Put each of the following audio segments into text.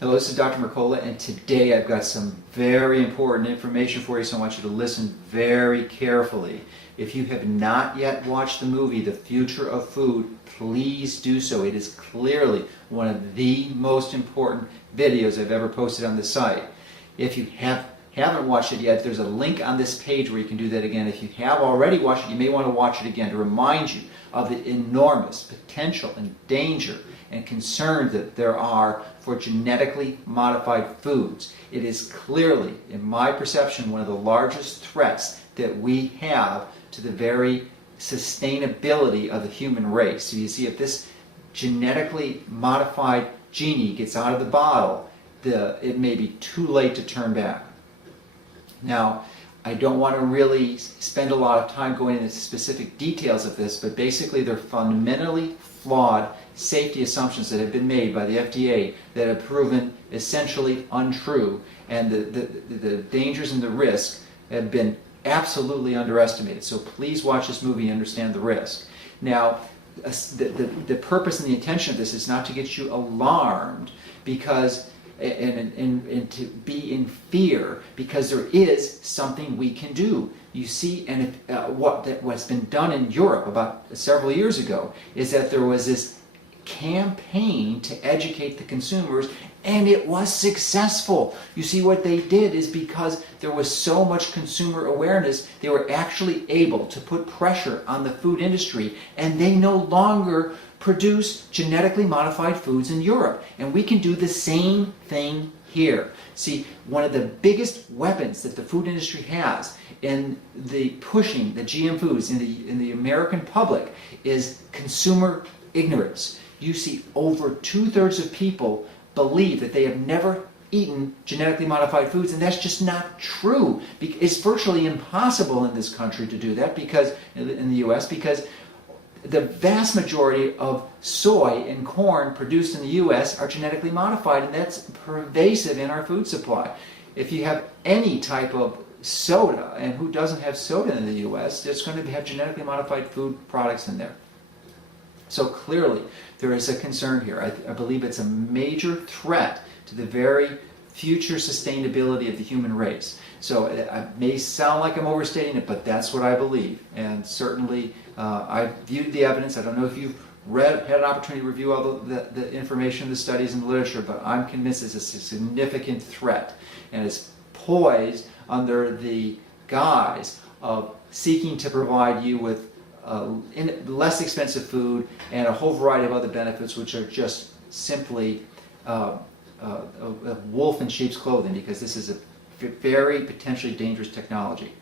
Hello, this is Dr. Mercola, and today I've got some very important information for you, so I want you to listen very carefully. If you have not yet watched the movie, The Future of Food, please do so. It is clearly one of the most important videos I've ever posted on the site. If you haven't watched it yet, there's a link on this page where you can do that again. If you have already watched it, you may want to watch it again to remind you of the enormous potential and danger and concerns that there are for genetically modified foods. It is clearly, in my perception, one of the largest threats that we have to the very sustainability of the human race. So you see, if this genetically modified genie gets out of the bottle, it may be too late to turn back. Now, I don't want to really spend a lot of time going into specific details of this, but basically they're fundamentally flawed safety assumptions that have been made by the FDA that have proven essentially untrue, and the dangers and the risk have been absolutely underestimated. So please watch this movie and understand the risk. Now, the purpose and the intention of this is not to get you alarmed because and to be in fear, because there is something we can do. You see, and what's been done in Europe about several years ago is that there was this campaign to educate the consumers, and it was successful. You see, what they did is because there was so much consumer awareness, they were actually able to put pressure on the food industry, and they no longer produce genetically modified foods in Europe. And we can do the same thing here. See, one of the biggest weapons that the food industry has in the pushing the GM foods in the American public is consumer ignorance. You see, over 2/3 of people believe that they have never eaten genetically modified foods, and that's just not true. It's virtually impossible in this country to do that, because in the US, because the vast majority of soy and corn produced in the US are genetically modified, and that's pervasive in our food supply. If you have any type of soda, and who doesn't have soda in the US, it's going to have genetically modified food products in there. So clearly, there is a concern here. I believe it's a major threat to the very future sustainability of the human race. So it may sound like I'm overstating it, but that's what I believe. And certainly, I've viewed the evidence. I don't know if you've had an opportunity to review all the information, the studies, and the literature, but I'm convinced it's a significant threat. And it's poised under the guise of seeking to provide you with less expensive food and a whole variety of other benefits, which are just simply a wolf in sheep's clothing, because this is a very potentially dangerous technology.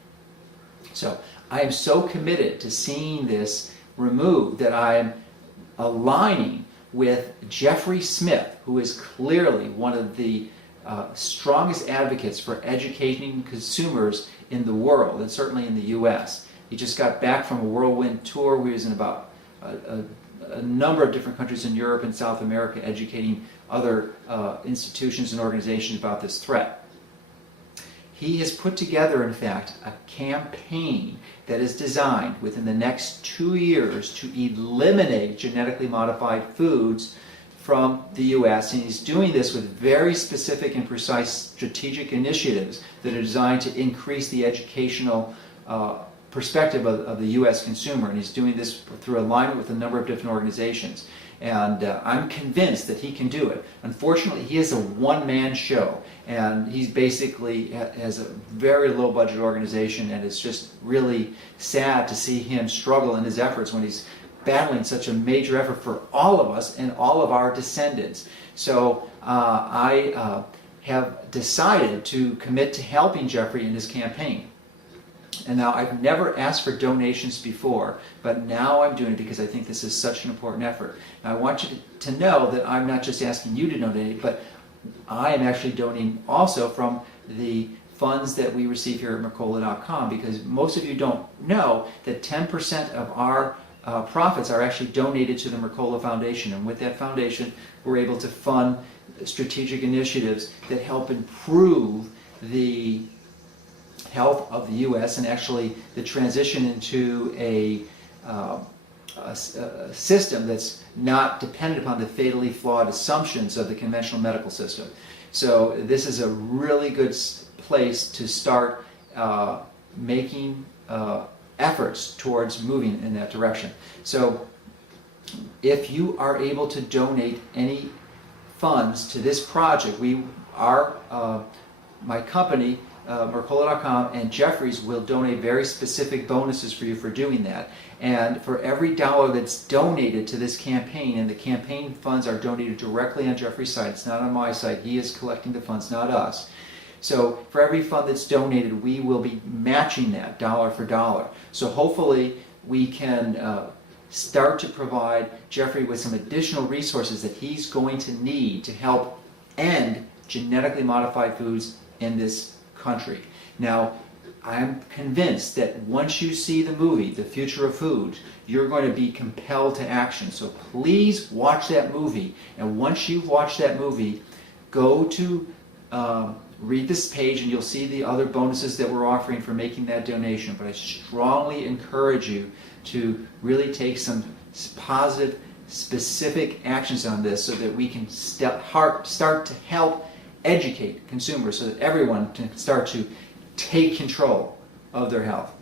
So I am so committed to seeing this removed that I am aligning with Jeffrey Smith, who is clearly one of the strongest advocates for educating consumers in the world, and certainly in the US. He just got back from a whirlwind tour where he was in about a number of different countries in Europe and South America, educating other institutions and organizations about this threat. He has put together, in fact, a campaign that is designed within the next 2 years to eliminate genetically modified foods from the US, and he's doing this with very specific and precise strategic initiatives that are designed to increase the educational perspective of the US consumer, and he's doing this through alignment with a number of different organizations. And I'm convinced that he can do it. Unfortunately, he is a one-man show, and he basically has a very low-budget organization, and it's just really sad to see him struggle in his efforts when he's battling such a major effort for all of us and all of our descendants. So I have decided to commit to helping Jeffrey in his campaign. And now, I've never asked for donations before, but now I'm doing it because I think this is such an important effort. Now, I want you to know that I'm not just asking you to donate, but I am actually donating also from the funds that we receive here at Mercola.com, because most of you don't know that 10% of our profits are actually donated to the Mercola Foundation, and with that foundation, we're able to fund strategic initiatives that help improve the health of the U.S. and actually the transition into a a system that's not dependent upon the fatally flawed assumptions of the conventional medical system. So this is a really good place to start making efforts towards moving in that direction. So if you are able to donate any funds to this project, my company, Mercola.com, and Jeffries will donate very specific bonuses for you for doing that. And for every dollar that's donated to this campaign, and the campaign funds are donated directly on Jeffries' site, it's not on my site, he is collecting the funds, not us. So for every fund that's donated, we will be matching that dollar for dollar. So hopefully we can start to provide Jeffrey with some additional resources that he's going to need to help end genetically modified foods in this country. Now, I'm convinced that once you see the movie, The Future of Food, you're going to be compelled to action. So please watch that movie. And once you've watched that movie, go to read this page and you'll see the other bonuses that we're offering for making that donation. But I strongly encourage you to really take some positive, specific actions on this so that we can start to help educate consumers so that everyone can start to take control of their health.